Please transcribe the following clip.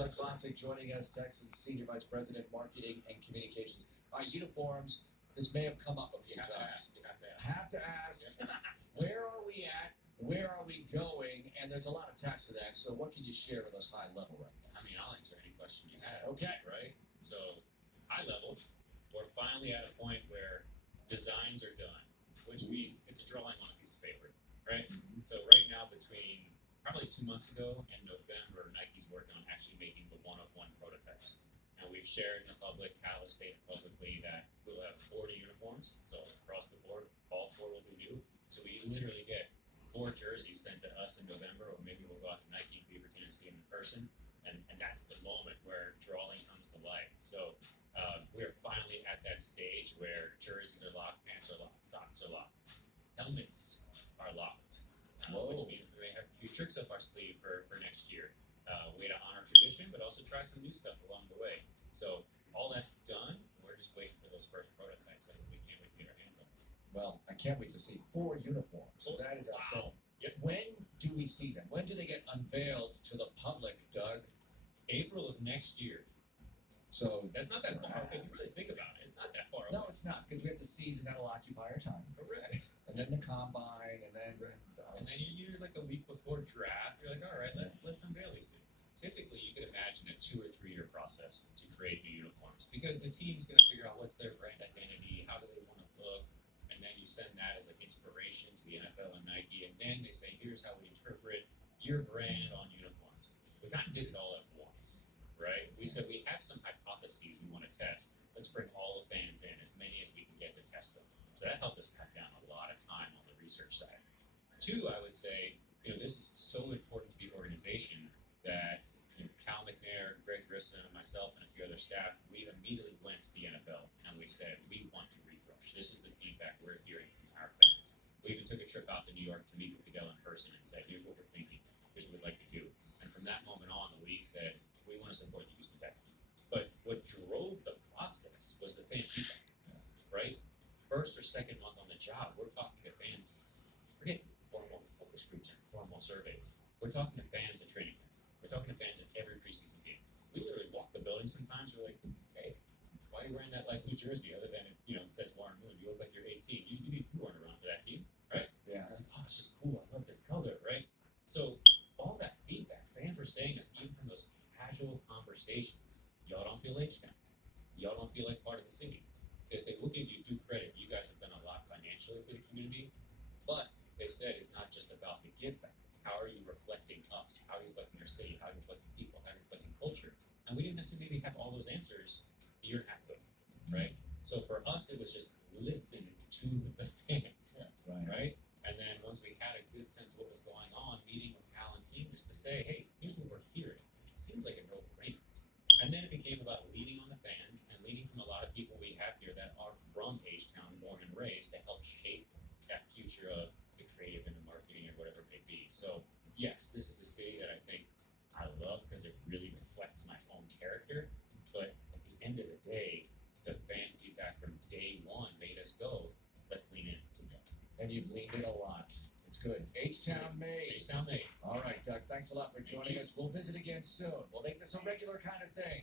Doug Bontic joining us, Texans Senior Vice President, Marketing and Communications. Uniforms, this may have come up a few times. You have to ask. Where are we at? Where are we going? And there's a lot attached to that, so what can you share with us high level right now? I mean, I'll answer any question you have. Okay. Right? So, high level, we're finally at a point where designs are done, which means it's a drawing on a piece of paper, right? Mm-hmm. So right now, between probably 2 months ago and November, Nike's working on actually making the one-of-one prototypes. And we've shared in the public, Cal has stated publicly that we'll have 40 uniforms, so across the board, all 4 will be new. So we literally get 4 jerseys sent to us in November, or maybe we'll go out to Nike in Beaverton and see them in person. And that's the moment where drawing comes to life. So we're finally at that stage where jerseys are locked, pants are locked, socks are locked, helmets are locked, which means we may have a few tricks up our sleeve for next year. Way to honor tradition, but also try some new stuff along the way. So all that's done. We're just waiting for those first prototypes that we can't wait to get our hands on. Well, I can't wait to see 4 uniforms. So that is awesome. Yep. When do we see them? When do they get unveiled to the public, Doug? April of next year. So that's not that far. If you really think about it, it's not that far away. No, it's not, because we have the season that'll occupy our time. Correct. And then the combine, and then you're like a week before draft. You're like, all right, let's unveil these things. Typically, you could imagine a 2 or 3 year process to create new uniforms because the team's going to figure out what's their brand identity, how do they want to look, and then you send that as like inspiration to the NFL and Nike, and then they say, here's how we interpret your brand on uniforms. We kind of did it all at once, right? We said we have some hypotheses we want to test. Let's bring all the fans in, as many as we can get to test them. So that helped us cut down a lot of time on the research side. 2, I would say, this is so important to the organization that Cal McNair, Greg Grissom, myself, and a few other staff, we immediately went to the NFL and we said, we want to refresh. This is the feedback we're hearing from our fans. We even took a trip out to New York to meet with Goodell in person and said, here's what we're thinking, here's what we'd like to do. And from that moment on, the league said, we want to support the Houston Texans. But what drove the process was the fan feedback, right? First or second month on the job, we're talking to fans, forget formal focus groups and formal surveys. We're talking to fans at training camp. We're talking to fans at every preseason game. We literally walk the building sometimes. We're like, hey, why are you wearing that light blue jersey other than it says Warren Moon? You look like you're 18. You weren't around for that team, right? Yeah. Like, oh, it's just cool. I love this color, right? So all that feedback, fans were saying us even from those casual conversations. Y'all don't feel H-Town. Y'all don't feel like part of the city. They say, we'll give you due credit. You guys have done a lot financially for the community. But they said it's not just about the give back. How are you reflecting us? How are you reflecting your city? How are you reflecting people? How are you reflecting culture? And we didn't necessarily have all those answers a year and a half ago, right? So for us, it was just listen to the fans, right? And then once we had a good sense of what was going on, meeting with Cal and team just to say, hey, here's what we're hearing. It seems like a no-brainer. And then it became about leaning on the fans and leaning from a lot of people we have here that are from H-Town, born and raised, to help shape that future of the creative and the marketing or whatever it may be. So yes, this is the city that I think I love because it really reflects my own character. But at the end of the day, the fan feedback from day one made us go, let's lean in. And you've leaned in a lot. It's good. H-Town made. H-Town made. All right, Doug, thanks a lot for joining us. We'll visit again soon. We'll make this a regular kind of thing.